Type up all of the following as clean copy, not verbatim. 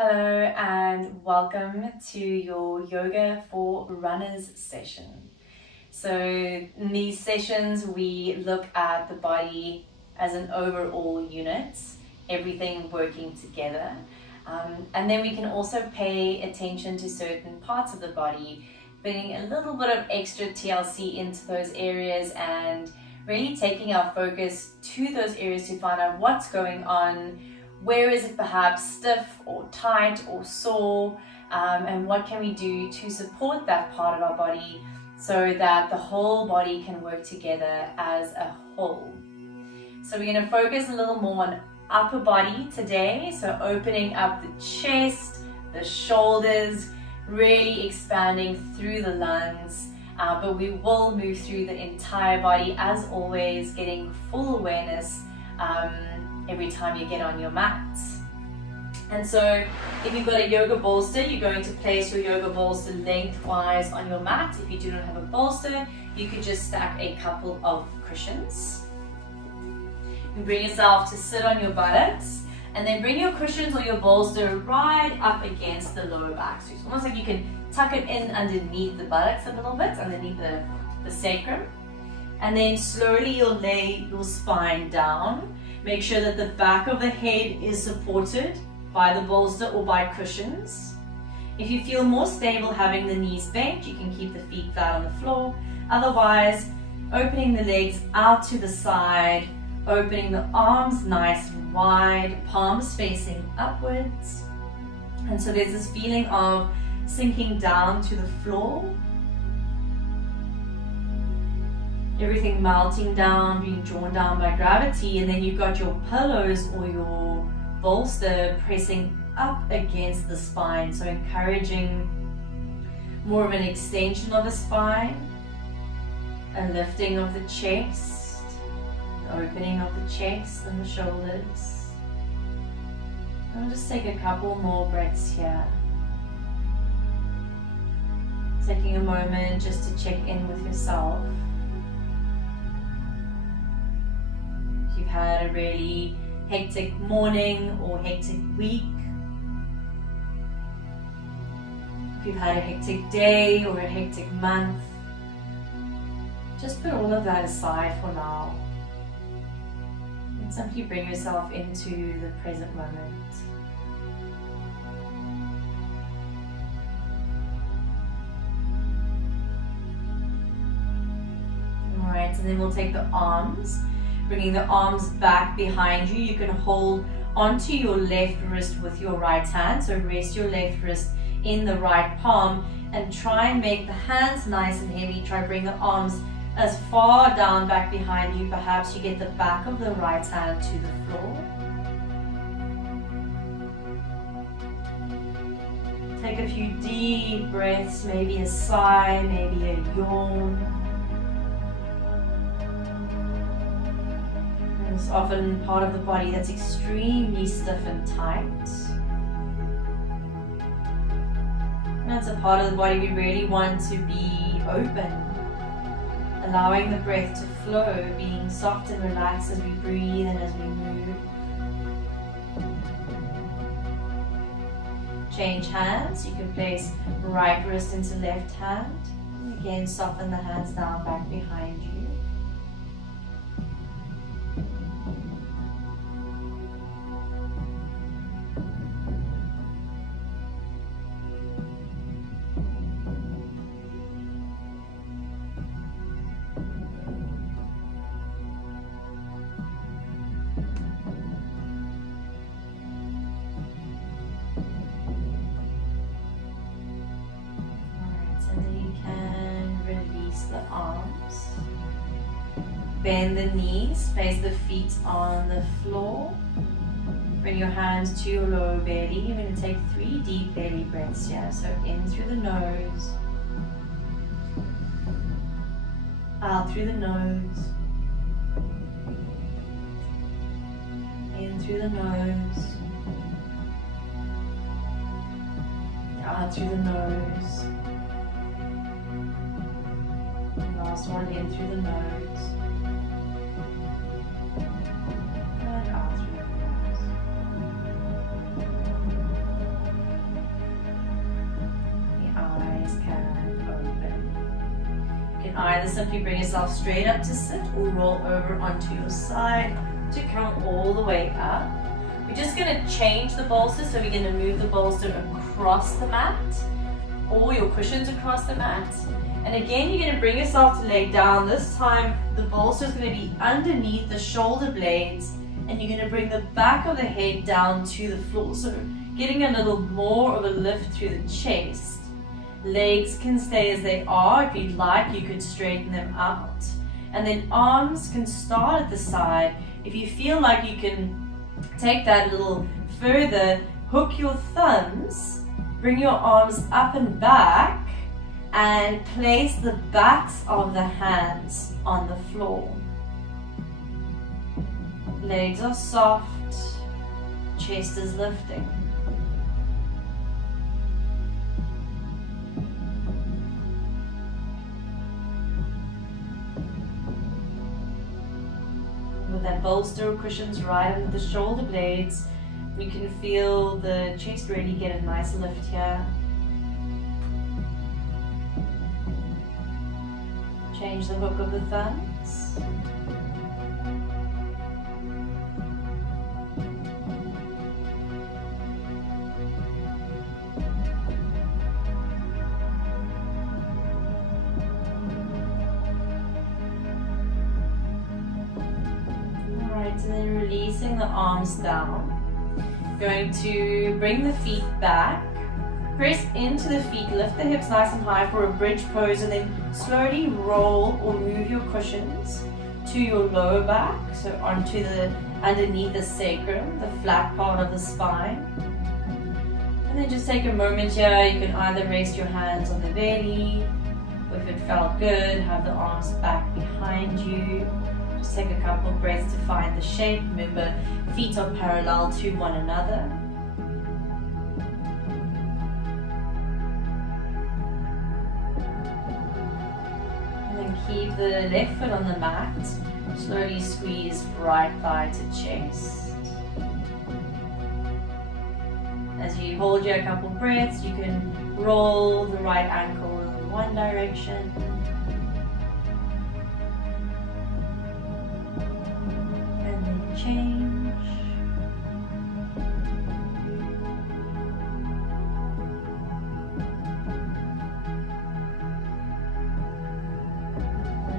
Hello and welcome to your Yoga for Runners session. So in these sessions we look at the body as an overall unit, everything working together. And then we can also pay attention to certain parts of the body, bringing a little bit of extra TLC into those areas and really taking our focus to those areas to find out what's going on. Where is it perhaps stiff or tight or sore, and what can we do to support that part of our body so that the whole body can work together as a whole. So we're going to focus a little more on upper body today, so opening up the chest, the shoulders, really expanding through the lungs, but we will move through the entire body as always, getting full awareness every time you get on your mat. And so if you've got a yoga bolster, you're going to place your yoga bolster lengthwise on your mat. If you do not have a bolster, you could just stack a couple of cushions. You bring yourself to sit on your buttocks and then bring your cushions or your bolster right up against the lower back. So it's almost like you can tuck it in underneath the buttocks a little bit, underneath the sacrum. And then slowly you'll lay your spine down. Make sure that the back of the head is supported by the bolster or by cushions. If you feel more stable having the knees bent, you can keep the feet flat on the floor. Otherwise, opening the legs out to the side, opening the arms nice and wide, palms facing upwards. And so there's this feeling of sinking down to the floor. Everything melting down, being drawn down by gravity, and then you've got your pillows or your bolster pressing up against the spine, so encouraging more of an extension of the spine, a lifting of the chest, an opening of the chest and the shoulders. And we'll just take a couple more breaths here. Taking a moment just to check in with yourself. You've had a really hectic morning or hectic week. If you've had a hectic day or a hectic month, just put all of that aside for now and simply bring yourself into the present moment. Alright, and then we'll take the arms. Bringing the arms back behind you. You can hold onto your left wrist with your right hand. So rest your left wrist in the right palm and try and make the hands nice and heavy. Try bring the arms as far down back behind you. Perhaps you get the back of the right hand to the floor. Take a few deep breaths, maybe a sigh, maybe a yawn. It's often part of the body that's extremely stiff and tight. And that's a part of the body we really want to be open, allowing the breath to flow, being soft and relaxed as we breathe and as we move. Change hands. You can place right wrist into left hand. And again, soften the hands down back behind you. The arms, bend the knees, place the feet on the floor, bring your hands to your lower belly. You're going to take 3 deep belly breaths here. So in through the nose, out through the nose, in through the nose, out through the nose. Last one, in through the nose and out through the nose. can either simply bring yourself straight up to sit or roll over onto your side to come all the way up. We're just going to change the bolster, so we're going to move the bolster across the mat or your cushions across the mat. And again, you're going to bring yourself to lay down. This time, the bolster is going to be underneath the shoulder blades, and you're going to bring the back of the head down to the floor. So getting a little more of a lift through the chest. Legs can stay as they are. If you'd like, you could straighten them out. And then arms can start at the side. If you feel like you can take that a little further, hook your thumbs, bring your arms up and back, and place the backs of the hands on the floor. Legs are soft, chest is lifting. With that bolster or cushions right under the shoulder blades, you can feel the chest really get a nice lift here. Change the hook of the thumbs. Alright, and then releasing the arms down. Going to bring the feet back. Press into the feet, lift the hips nice and high for a bridge pose, and then slowly roll or move your cushions to your lower back, so onto the underneath the sacrum, the flat part of the spine. And then just take a moment here. You can either rest your hands on the belly, or if it felt good, have the arms back behind you. Just take a couple of breaths to find the shape. Remember, feet are parallel to one another. Keep the left foot on the mat. Slowly squeeze right thigh to chest. As you hold your couple breaths, you can roll the right ankle in one direction. And then change.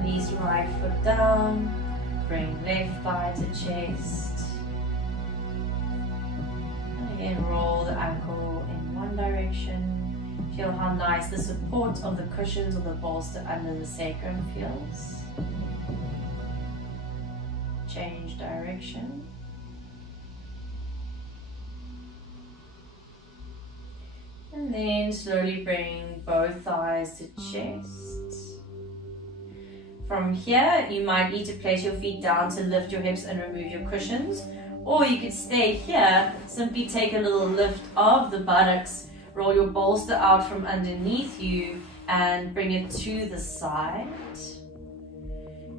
Release right foot down, bring left thigh to chest. And again, roll the ankle in one direction. Feel how nice the support of the cushions or the bolster under the sacrum feels. Change direction. And then slowly bring both thighs to chest. From here, you might need to place your feet down to lift your hips and remove your cushions. Or you could stay here, simply take a little lift of the buttocks, roll your bolster out from underneath you and bring it to the side.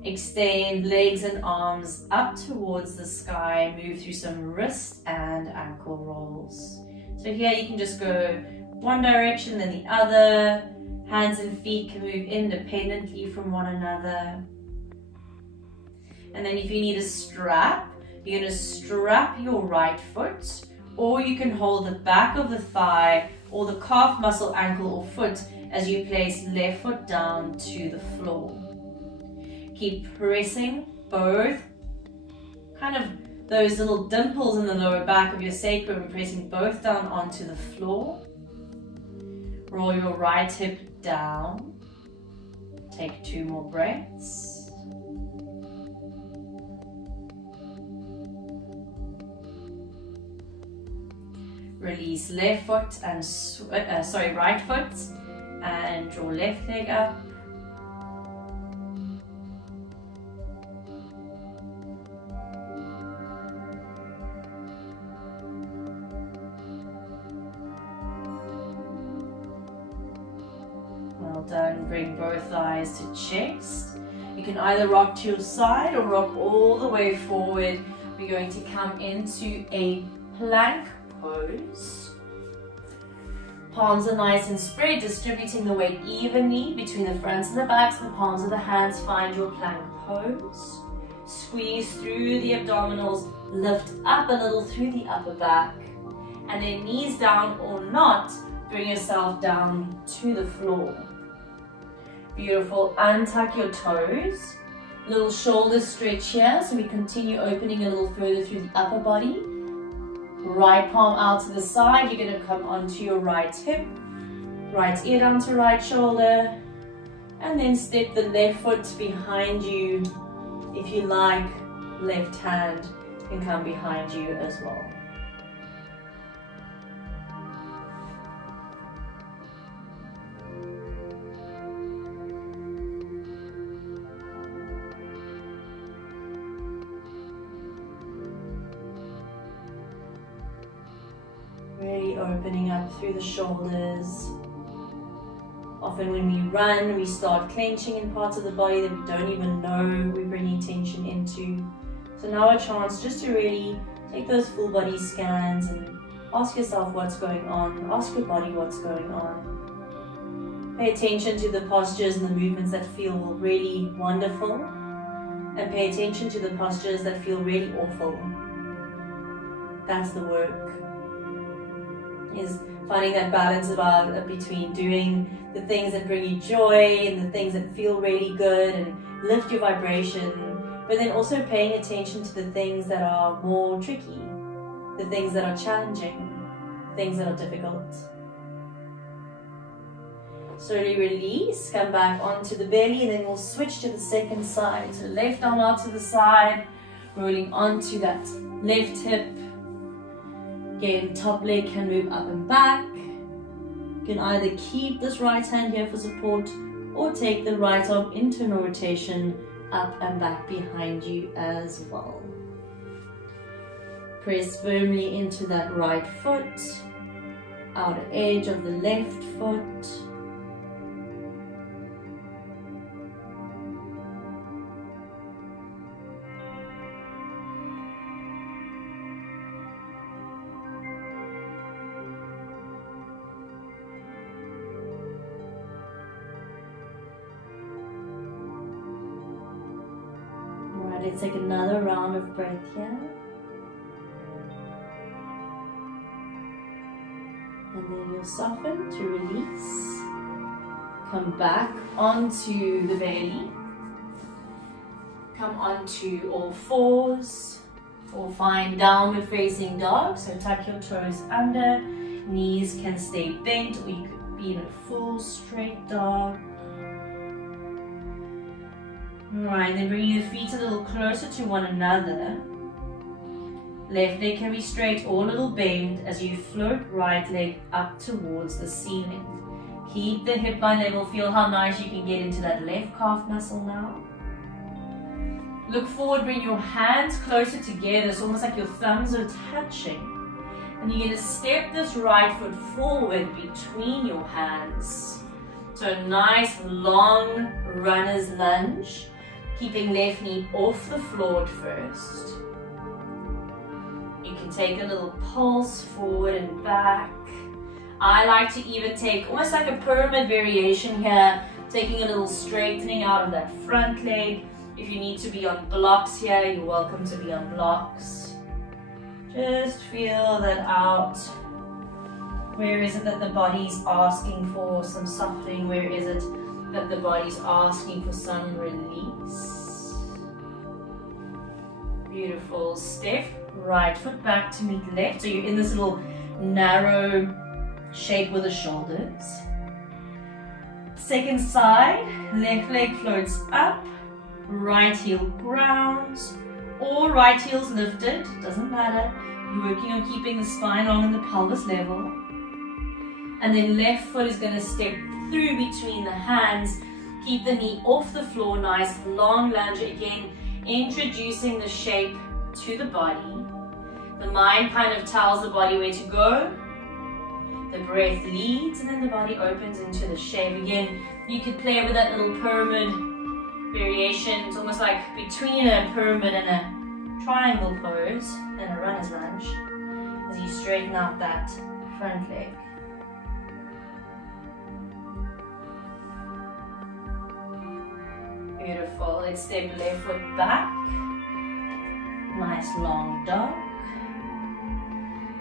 Extend legs and arms up towards the sky, move through some wrist and ankle rolls. So here you can just go one direction, then the other. Hands and feet can move independently from one another. And then if you need a strap, you're going to strap your right foot, or you can hold the back of the thigh or the calf muscle, ankle or foot as you place left foot down to the floor. Keep pressing both, kind of those little dimples in the lower back of your sacrum, pressing both down onto the floor. Roll your right hip down. Take 2 more breaths. Release left foot and right foot, and draw left leg up. Well done. Bring both thighs to chest. You can either rock to your side or rock all the way forward. We're going to come into a plank pose. Palms are nice and spread, distributing the weight evenly between the fronts and the backs. The palms of the hands find your plank pose. Squeeze through the abdominals, lift up a little through the upper back, and then knees down or not, bring yourself down to the floor. Beautiful. Untuck your toes. Little shoulder stretch here, so we continue opening a little further through the upper body. Right palm out to the side. You're going to come onto your right hip, right ear down to right shoulder, and then step the left foot behind you. If you like, left hand can come behind you as well. Really opening up through the shoulders. Often when we run, we start clenching in parts of the body that we don't even know we're bringing tension into. So now a chance just to really take those full body scans and ask yourself what's going on. Ask your body what's going on. Pay attention to the postures and the movements that feel really wonderful, and pay attention to the postures that feel really awful. That's the work. Is finding that balance between doing the things that bring you joy and the things that feel really good and lift your vibration, but then also paying attention to the things that are more tricky, the things that are challenging, things that are difficult. Slowly release, come back onto the belly, and then we'll switch to the second side. So left arm out to the side, rolling onto that left hip. Again, top leg can move up and back. You can either keep this right hand here for support or take the right arm internal rotation up and back behind you as well. Press firmly into that right foot, outer edge of the left foot. Let's take another round of breath here. And then you'll soften to release. Come back onto the belly. Come onto all fours. Or find downward facing dog. So tuck your toes under. Knees can stay bent, or you could be in a full straight dog. Alright, then bring your feet a little closer to one another. Left leg can be straight or a little bend as you float right leg up towards the ceiling. Keep the hip line level. Feel how nice you can get into that left calf muscle now. Look forward, bring your hands closer together. It's almost like your thumbs are touching. And you're going to step this right foot forward between your hands. So a nice long runner's lunge. Keeping left knee off the floor at first. You can take a little pulse forward and back. I like to even take almost like a pyramid variation here, taking a little straightening out of that front leg. If you need to be on blocks here, you're welcome to be on blocks. Just feel that out. Where is it that the body's asking for some softening? Where is it that the body's asking for some release? Beautiful. Step right foot back to meet left. So you're in this little narrow shape with the shoulders. Second side, left leg floats up, right heel grounds, or right heel's lifted, doesn't matter. You're working on keeping the spine long and the pelvis level. And then left foot is going to step through between the hands. Keep the knee off the floor, nice long lunge. Again, introducing the shape to the body. The mind kind of tells the body where to go. The breath leads, and then the body opens into the shape. Again, you could play with that little pyramid variation. It's almost like between a pyramid and a triangle pose and a runner's lunge as you straighten out that front leg. Beautiful. Let's step left foot back. Nice long dog.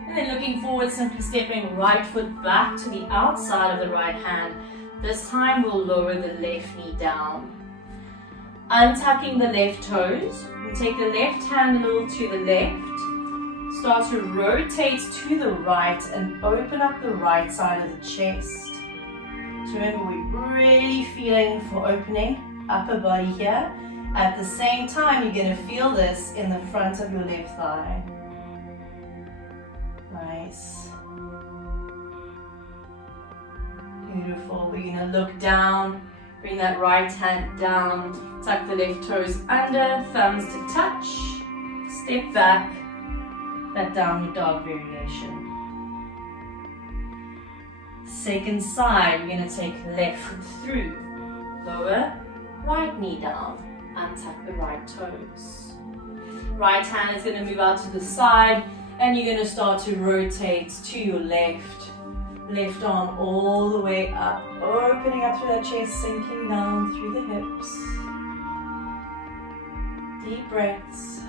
And then looking forward, simply stepping right foot back to the outside of the right hand. This time we'll lower the left knee down. Untucking the left toes. You take the left hand a little to the left. Start to rotate to the right and open up the right side of the chest. So remember, we're really feeling for opening upper body here. At the same time, you're going to feel this in the front of your left thigh. Nice. Beautiful. We're going to look down, bring that right hand down, tuck the left toes under, thumbs to touch, step back, that downward dog variation. Second side, we're going to take left foot through, lower, right knee down, untuck the right toes. Right hand is going to move out to the side, and you're going to start to rotate to your left. Left arm all the way up, opening up through that chest, sinking down through the hips. Deep breaths.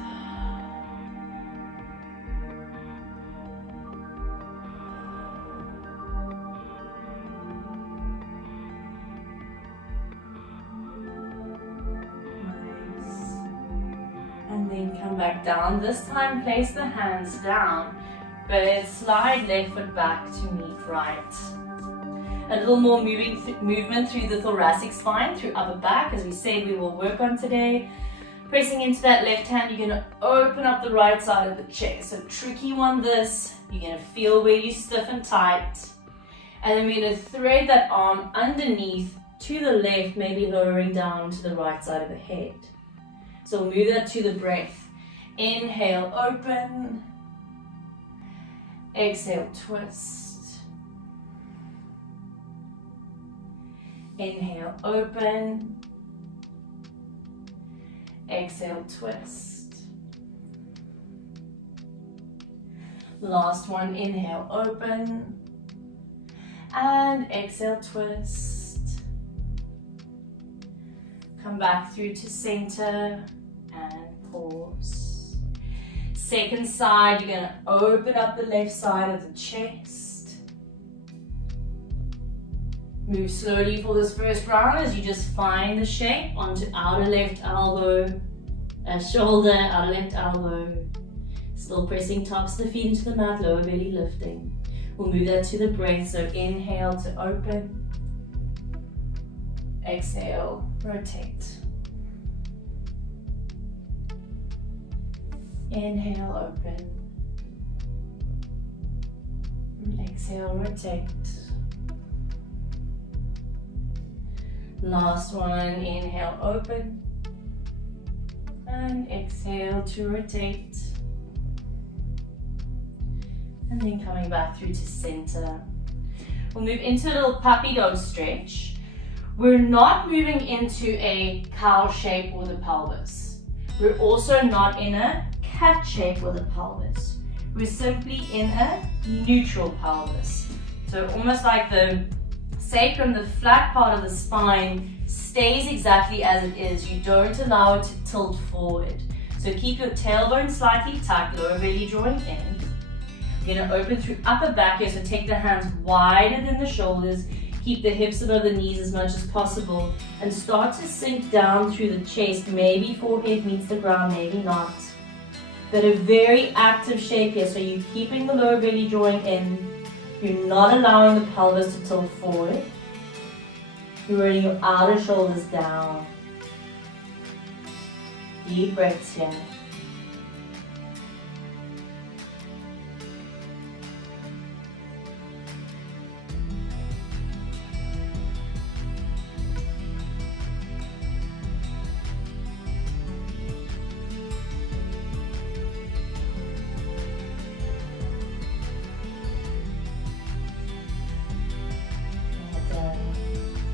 Nice. And then come back down. This time place the hands down, but slide left foot back to meet right. A little more movement through the thoracic spine, through upper back, as we said we will work on today. Pressing into that left hand, you're going to open up the right side of the chest. So tricky one this. You're going to feel where you stiff and tight. And then we're going to thread that arm underneath to the left, maybe lowering down to the right side of the head. So we'll move that to the breath. Inhale, open. Exhale, twist. Inhale, open. Exhale, twist. Last one, inhale, open. And exhale, twist. Come back through to center and pause. Second side, you're going to open up the left side of the chest. Move slowly for this first round as you just find the shape onto outer left elbow, shoulder, outer left elbow. Still pressing tops of the feet into the mat, lower belly lifting. We'll move that to the breath, so inhale to open. Exhale, rotate. Inhale, open. Exhale, rotate. Last one, inhale, open. And exhale to rotate. And then coming back through to center. We'll move into a little puppy dog stretch. We're not moving into a cow shape with the pelvis. We're also not in a cat shape with the pelvis. We're simply in a neutral pelvis. So almost like the sacrum, the flat part of the spine, stays exactly as it is. You don't allow it to tilt forward. So keep your tailbone slightly tucked, lower belly drawing in. You're going to open through upper back here, so take the hands wider than the shoulders. Keep the hips above the knees as much as possible and start to sink down through the chest. Maybe forehead meets the ground, maybe not. But a very active shape here, so you're keeping the lower belly drawing in. You're not allowing the pelvis to tilt forward. You're rolling your outer shoulders down. Deep breaths here.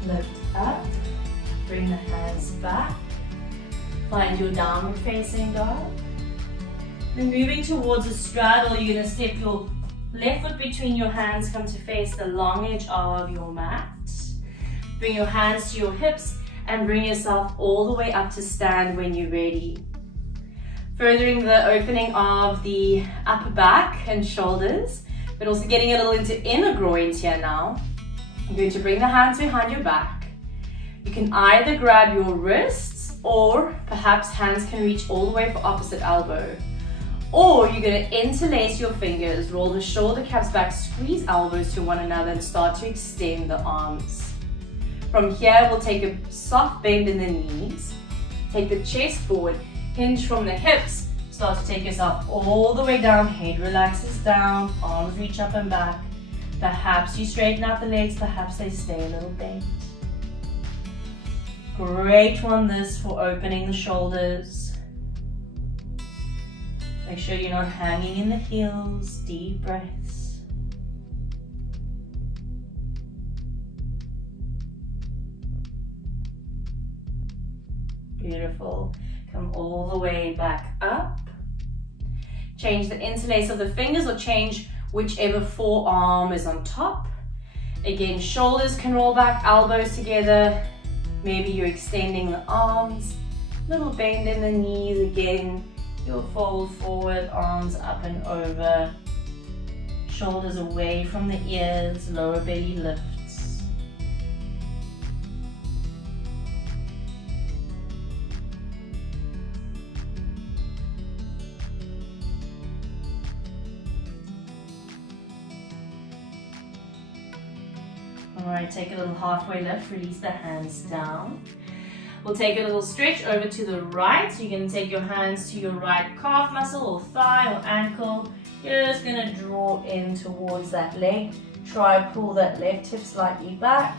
Lift up, bring the hands back, find your downward facing dog. Then moving towards a straddle, you're going to step your left foot between your hands, come to face the long edge of your mat. Bring your hands to your hips and bring yourself all the way up to stand when you're ready. Furthering the opening of the upper back and shoulders, but also getting a little into inner groins here now. You're going to bring the hands behind your back. You can either grab your wrists, or perhaps hands can reach all the way for opposite elbow. Or you're going to interlace your fingers, roll the shoulder caps back, squeeze elbows to one another, and start to extend the arms. From here, we'll take a soft bend in the knees, take the chest forward, hinge from the hips, start to take yourself all the way down, head relaxes down, arms reach up and back. Perhaps you straighten out the legs, perhaps they stay a little bent. Great one this for opening the shoulders. Make sure you're not hanging in the heels, deep breaths. Beautiful. Come all the way back up. Change the interlace of the fingers or change whichever forearm is on top. Again, shoulders can roll back, elbows together. Maybe you're extending the arms. Little bend in the knees again. You'll fold forward, arms up and over. Shoulders away from the ears, lower belly lifts. Alright, take a little halfway lift, release the hands down. We'll take a little stretch over to the right. So you're going to take your hands to your right calf muscle or thigh or ankle. You're just going to draw in towards that leg. Try pull that left hip slightly back.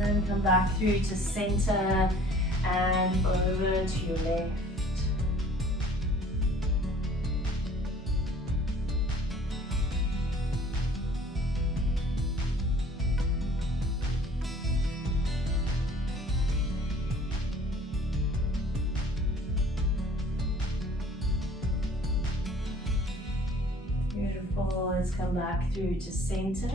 And come back through to center and over to your left. Beautiful. Let's come back through to center.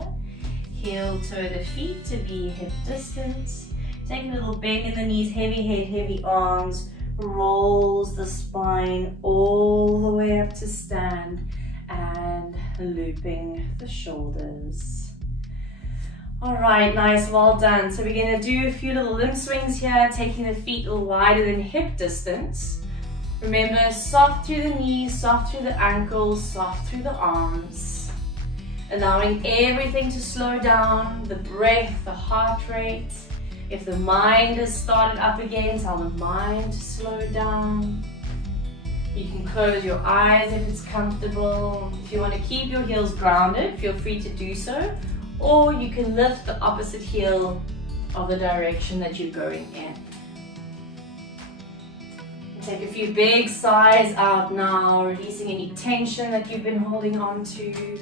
Heel toe the feet to be hip distance. Take a little bend in the knees, heavy head, heavy arms. Rolls the spine all the way up to stand and looping the shoulders. All right, nice, well done. So we're going to do a few little limb swings here, taking the feet a little wider than hip distance. Remember, soft through the knees, soft through the ankles, soft through the arms. Allowing everything to slow down, the breath, the heart rate. If the mind has started up again, tell the mind to slow down. You can close your eyes if it's comfortable. If you want to keep your heels grounded, feel free to do so. Or you can lift the opposite heel of the direction that you're going in. Take a few big sighs out now, releasing any tension that you've been holding on to.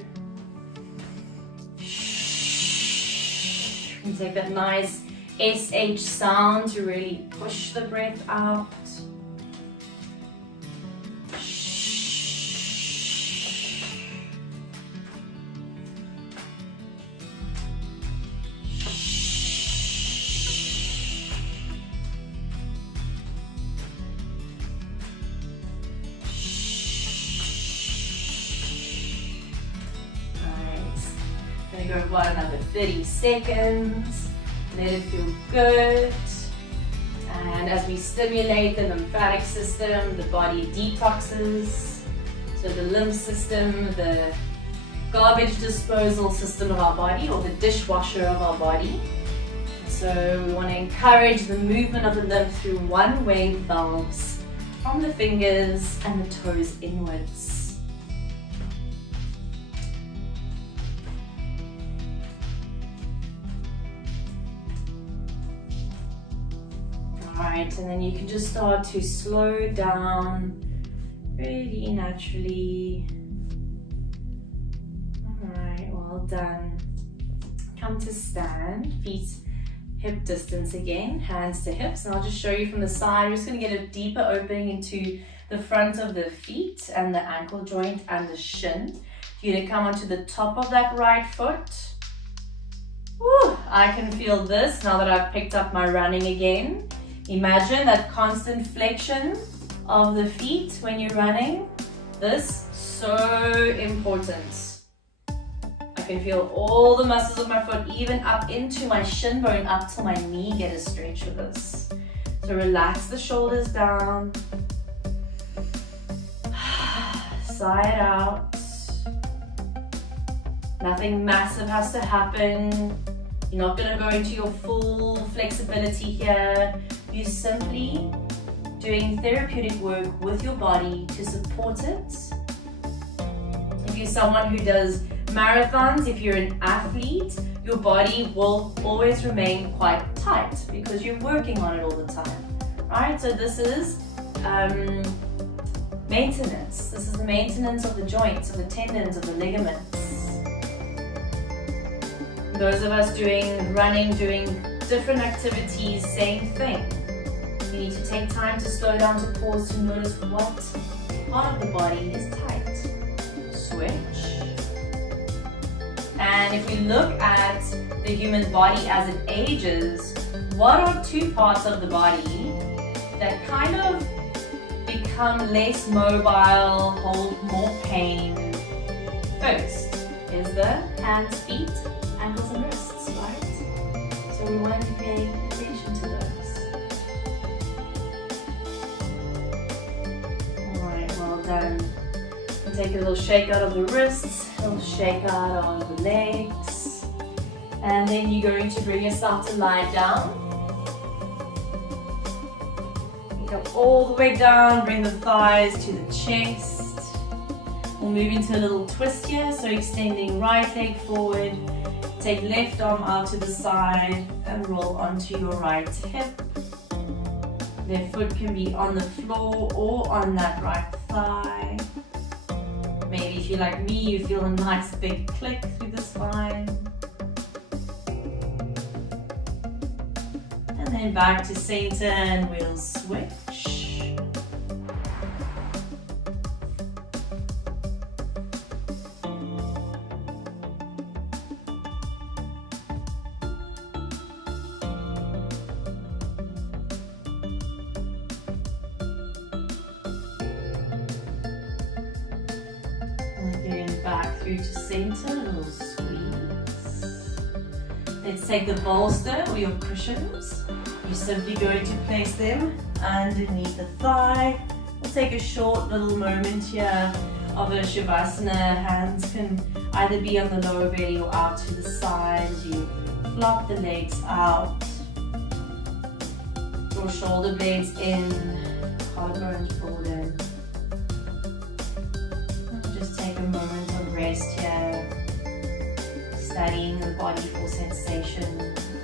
And take that nice SH sound to really push the breath out. Go for about another 30 seconds. Let it feel good. And as we stimulate the lymphatic system, the body detoxes. So the lymph system, the garbage disposal system of our body, or the dishwasher of our body. So we want to encourage the movement of the lymph through one-way valves from the fingers and the toes inwards. Alright, and then you can just start to slow down really naturally. Alright, well done. Come to stand, feet hip distance again, hands to hips. And I'll just show you from the side. We're just going to get a deeper opening into the front of the feet and the ankle joint and the shin. You're going to come onto the top of that right foot. Woo, I can feel this now that I've picked up my running again. Imagine that constant flexion of the feet when you're running. This, so important. I can feel all the muscles of my foot, even up into my shin bone, up till my knee get a stretch with this. So relax the shoulders down. Sigh it out. Nothing massive has to happen. You're not going to go into your full flexibility here. You're simply doing therapeutic work with your body to support it. If you're someone who does marathons, if you're an athlete, your body will always remain quite tight because you're working on it all the time, right? So this is maintenance. This is the maintenance of the joints, of the tendons, of the ligaments. Those of us doing running, doing different activities, same thing. You need to take time to slow down, to pause, to notice what part of the body is tight. Switch. And if we look at the human body as it ages, what are two parts of the body that kind of become less mobile, hold more pain? First is the hands, feet, ankles and wrists, right? So we want to be paying attention to those. Alright, well done. We'll take a little shake out of the wrists, a little shake out of the legs. And then you're going to bring yourself to lie down. Go all the way down, bring the thighs to the chest. We'll move into a little twist here, so extending right leg forward. Take left arm out to the side and roll onto your right hip. Left foot can be on the floor or on that right thigh. Maybe if you're like me, you feel a nice big click through the spine. And then back to center and we'll switch. Back through to center, a little squeeze. Let's take the bolster or your cushions. You're simply going to place them underneath the thigh. We'll take a short little moment here of a Shavasana. Hands can either be on the lower belly or out to the side as you flop the legs out. Draw shoulder blades in, collarbones broaden. Take a moment of rest here, studying the body for sensation,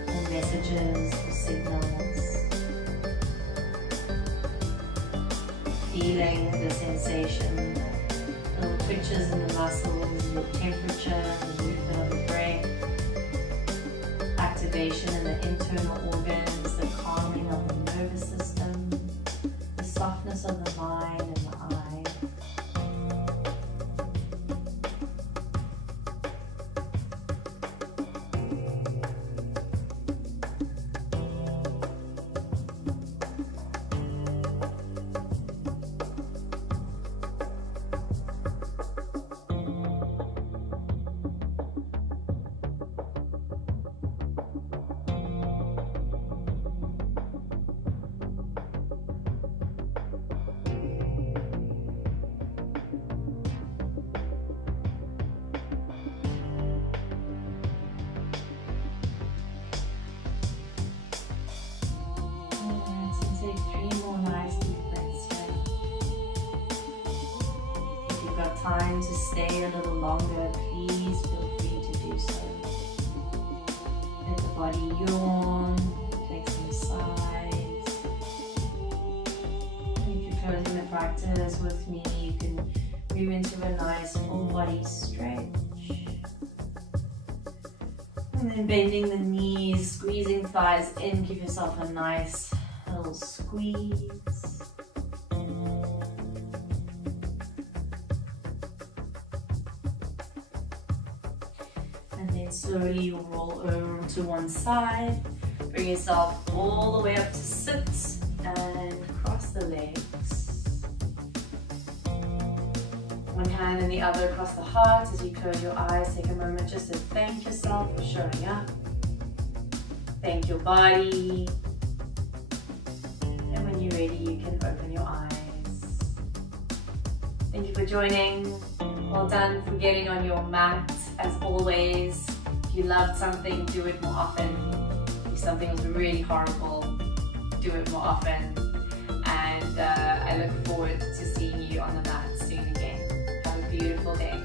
or messages, or signals. Feeling the sensation, little twitches in the muscles, your temperature, the movement of the breath, activation in the internal organs, the calming of the nervous system, the softness of the mind and the eye. Take 3 more nice deep breaths here. If you've got time to stay a little longer, please feel free to do so. Let the body yawn, take some sighs. And if you're closing the practice with me, you can move into a nice full body stretch. And then bending the knees, squeezing thighs in, give yourself a nice little squeeze. And then slowly roll over to one side. Bring yourself all the way up to sit and cross the legs. One hand and the other across the heart. As you close your eyes, take a moment just to thank yourself for showing up. Thank your body. And when you're ready, you can open your eyes. Thank you for joining. Well done for getting on your mat. As always, if you loved something, do it more often. If something was really horrible, do it more often. And I look forward to seeing you on the mat soon again. Have a beautiful day.